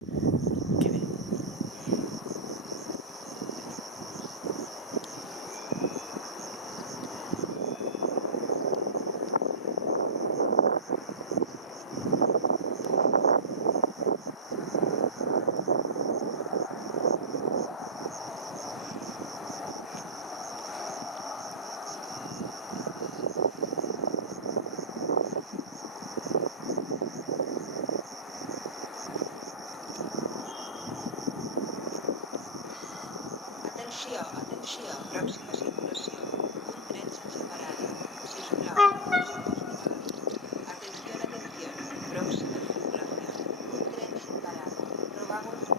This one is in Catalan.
Que bé. Atenció, atenció, pròxima circulació. Un tren sense parada. Sisplau, no se comunique. Atención, atención, próxima circulación. Un tren sin parada. Rogamos